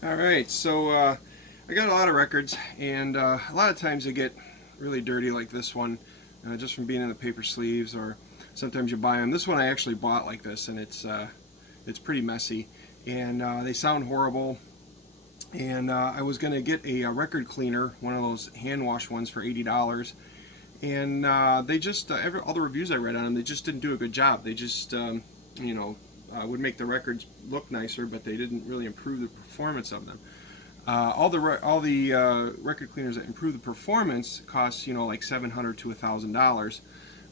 Alright, so I got a lot of records, and a lot of times they get really dirty like this one, just from being in the paper sleeves, or sometimes you buy them. This one I actually bought like this, and it's pretty messy, and they sound horrible. And I was going to get a record cleaner, one of those hand wash ones for $80, and they just, all the reviews I read on them, they just didn't do a good job. They just, would make the records look nicer, but they didn't really improve the performance of them. All the record cleaners that improve the performance cost like $700 to $1,000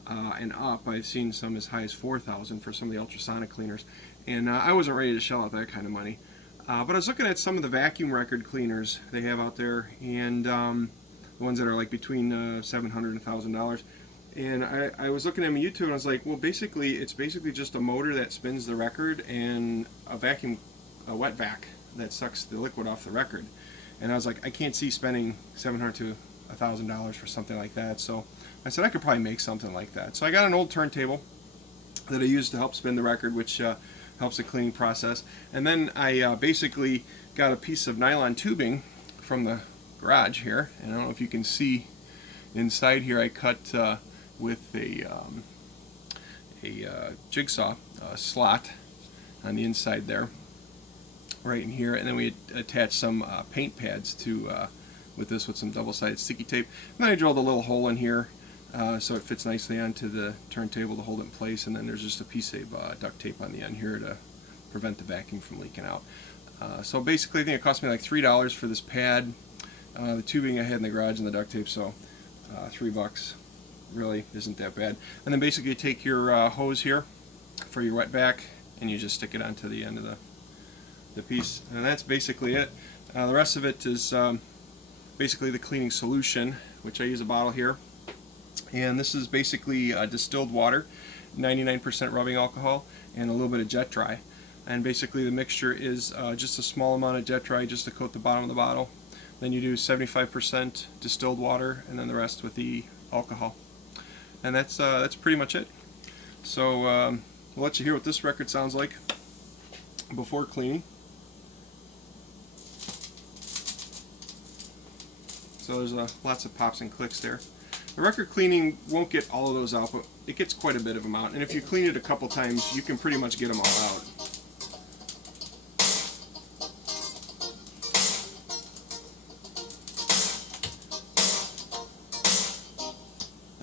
and up. I've seen some as high as $4,000 for some of the ultrasonic cleaners, and I wasn't ready to shell out that kind of money. But I was looking at some of the vacuum record cleaners they have out there, and the ones that are like between $700 and $1,000. And I was looking at them on YouTube, and I was like, well, it's basically just a motor that spins the record and a wet vac that sucks the liquid off the record. And I was like, I can't see spending $700 to $1,000 for something like that. So I said I could probably make something like that. So I got an old turntable that I used to help spin the record, which helps the cleaning process. And then I basically got a piece of nylon tubing from the garage here, and I don't know if you can see inside here. I cut with a jigsaw slot on the inside there, right in here, and then we attached some paint pads to with some double-sided sticky tape. And then I drilled a little hole in here so it fits nicely onto the turntable to hold it in place, and then there's just a piece of duct tape on the end here to prevent the vacuum from leaking out. So basically I think it cost me like $3 for this pad, the tubing I had in the garage, and the duct tape, so $3 really isn't that bad. And then basically you take your hose here for your wet vac, and you just stick it onto the end of the piece, and that's basically it. The rest of it is basically the cleaning solution, which I use a bottle here, and this is basically distilled water, 99% rubbing alcohol, and a little bit of jet dry. And basically the mixture is just a small amount of jet dry just to coat the bottom of the bottle. Then you do 75% distilled water, and then the rest with the alcohol. And that's pretty much it. So we'll let you hear what this record sounds like before cleaning. So there's lots of pops and clicks there. The record cleaning won't get all of those out, but it gets quite a bit of them out. And if you clean it a couple times, you can pretty much get them all out.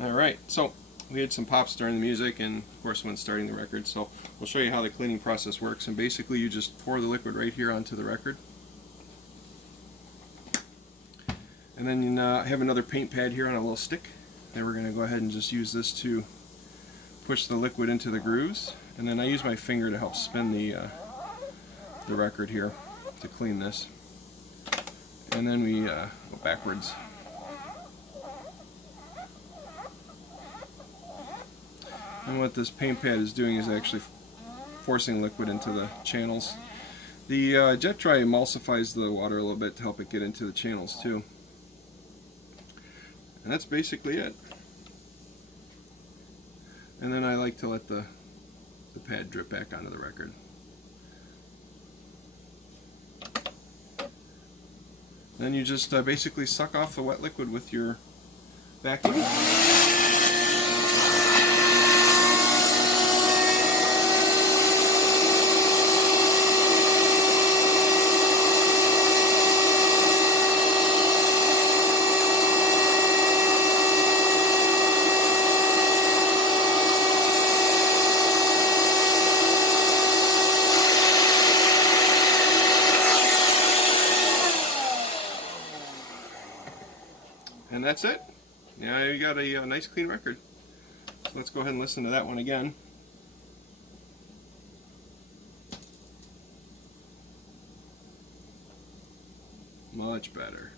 Alright, so we had some pops during the music, and of course when starting the record, so we'll show you how the cleaning process works. And basically you just pour the liquid right here onto the record. And then I have another paint pad here on a little stick, and we're going to go ahead and just use this to push the liquid into the grooves. And then I use my finger to help spin the record here to clean this. And then we go backwards. And what this paint pad is doing is actually forcing liquid into the channels. The jet dry emulsifies the water a little bit to help it get into the channels too. And that's basically it. And then I like to let the pad drip back onto the record. Then you just basically suck off the wet liquid with your vacuum. And that's it. Now you got a nice clean record. So let's go ahead and listen to that one again. Much better.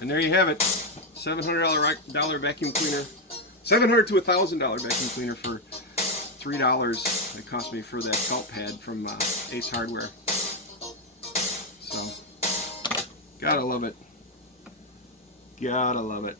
And there you have it. $700 vacuum cleaner. $700 to $1,000 vacuum cleaner for $3 it cost me for that felt pad from Ace Hardware. So, gotta love it. Gotta love it.